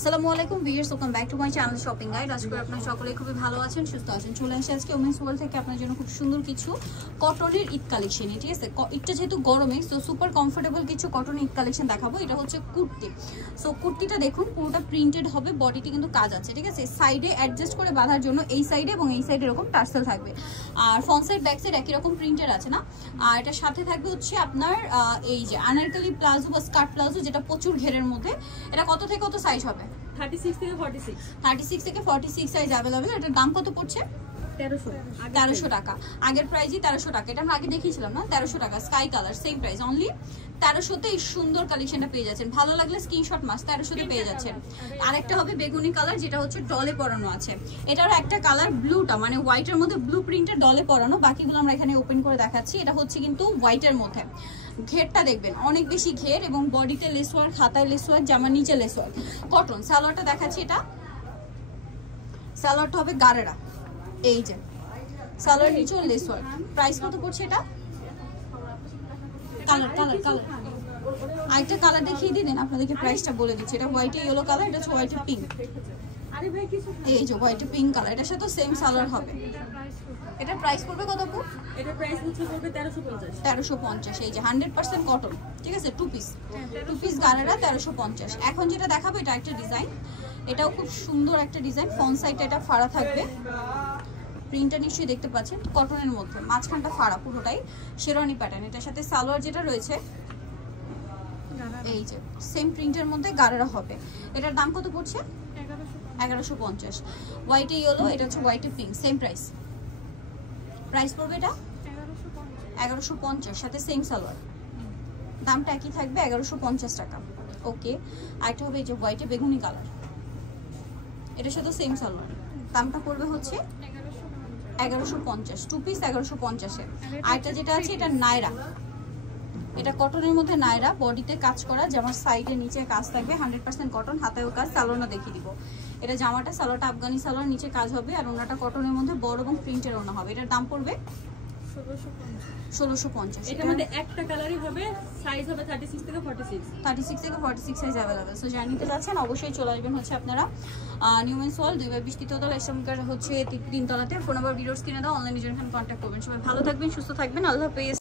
আসসালামু আলাইকুম viewers, welcome back to my channel shopping guide. আজকে আপনারা সকলেই খুবই ভালো আছেন, সুস্থ আছেন। চলে আসে আজকে ওমেন্স ওয়ার্ল্ড থেকে আপনার জন্য খুব সুন্দর কিছু কটনের ঈদ কালেকশন। ঠিক আছে, ঈদটা যেহেতু গরমে, সো সুপার কমফোর্টেবল কিছু কটন ঈদ কালেকশন দেখাবো। এটা হচ্ছে কুর্তি। সো কুর্তিটা দেখুন, পুরোটা প্রিন্টেড হবে, বডিতে কিন্তু কাজ আছে। ঠিক আছে, সাইডে অ্যাডজাস্ট করে বাঁধার জন্য এই সাইডে এবং এই সাইডে এরকম টার্সেল থাকবে, আর ফ্রন্ট সাইড ব্যাক সাইড একই রকম প্রিন্টেড আছে না। আর এটার সাথে থাকবে হচ্ছে আপনার এই যে আনারকলি প্লাজো বা স্কার্ট প্লাজো, যেটা প্রচুর ঘেরের মধ্যে। এটা কত থেকে কত সাইজ হবে? 36 থেকে 46। 36 থেকে 46 সাইজ अवेलेबल। এটার দাম কত পড়ছে? 1300 টাকা। আগের প্রাইসই 1300 টাকা। এটা আমরা আগে দেখিয়েছিলাম না, 1300 টাকা। Sky colour, same price, only 1300 তে এই সুন্দর কালেকশনটা পেয়ে যাচ্ছেন। ভালো লাগলে স্ক্রিনশট মাস 1300 তে পেয়ে যাচ্ছেন। আরেকটা হবে বেগুনি কালার, যেটা হচ্ছে ডলে পরানো আছে। এটারও একটা কালার ব্লুটা, মানে হোয়াইটের মধ্যে ব্লু প্রিন্টের ডলে পরানো। বাকিগুলো আমরা এখানে ওপেন করে দেখাচ্ছি। এটা হচ্ছে কিন্তু হোয়াইটের মধ্যে। ঘেরটা দেখবেন অনেক বেশি ঘের, এবং বডিতে লেস ওয়ার্ক, হাতায় লেস ওয়ার্ক, জামার নিচে লেস ওয়ার্ক। কটন সালোয়ারটা দেখাচ্ছি। এটা সালোয়ারটা হবে গারেরা, এই যে সালোয়ার নিচে লেস ওয়ার্ক। প্রাইস কত পড়ছে এটা? কালার কালার কালার আরেকটা কালার দেখিয়ে দিন, আপনাদেরকে প্রাইসটা বলে দিচ্ছি। এটা হোয়াইট ইয়েলো কালার, এটা হচ্ছে হোয়াইট পিঙ্ক। এই যে হোয়াইট পিঙ্ক কালার, এটার সাথে সেম সালোয়ার হবে। এটা প্রাইস পড়বে কত আপু? এটা প্রাইস হচ্ছে পড়বে 1350। 1350। এই যে 100% কটন। ঠিক আছে, টু পিস গারেরা 1350। এখন যেটা দেখাবো এটা একটা ডিজাইন, এটাও খুব সুন্দর একটা ডিজাইন। ফ্রন্ট সাইডটা এটা ফাড়া থাকবে, প্রিন্টটা নিশ্চয়ই দেখতে পাচ্ছেন, কটনের মধ্যে মাঝখানটা ফাড়া পুরোটাই শেরওয়ানি প্যাটার্ন। এটার সাথে সালোয়ার যেটা রয়েছে এই যে সেম প্রিন্টের মধ্যে গারেরা হবে। এটার দাম কত পড়ছে? 1150। হোয়াইটে ইয়েলো, এটা হচ্ছে হোয়াইটে পিঙ্ক, সেম প্রাইস। প্রাইস পড়বে এটা 1150, সাথে সেম সালোয়ার। দামটা একই থাকবে, 1150 টাকা। ওকে, আরেকটা হবে এই যে হোয়াইটে বেগুনি কালার, এটার সাথে সেম সালোয়ার। দামটা পড়বে হচ্ছে 1150, টু পিস 1150-এর। আরেকটা যেটা আছে এটা নায়রা, এটা কটনের মধ্যে নায়রা, বডিতে কাজ করা, জামার সাইডে নিচে কাজ থাকবে, 100% কটন, হাতেও কাজ। সালোয়ারটা দেখিয়ে দিব। এটা জামাটা, সালোয়ারটা আফগানি সালোয়ার, নিচে কাজ হবে, আর ওনাটা কটনের মধ্যে বড় এবং প্রিন্টের ওনা হবে। এটার দাম পড়বে 1650। এটার মধ্যে একটা কালারই হবে, সাইজ হবে 36 থেকে 46। 36 থেকে 46 সাইজ अवेलेबल। সো জানিতে যাচ্ছেন, অবশ্যই চলে আসবেন হচ্ছে আপনারা নিউমেন্স ওয়ার্ল্ড 2/20 তৃতীয়তলা, ইসলামকার হচ্ছে 3 তলাতে। ফোন নাম্বার ভিডিওর স্ক্রিনে দাও, অনলাইনে জন্য কন্ট্যাক্ট করবেন। সবাই ভালো থাকবেন, সুস্থ থাকবেন, আল্লাহ হাফেজ।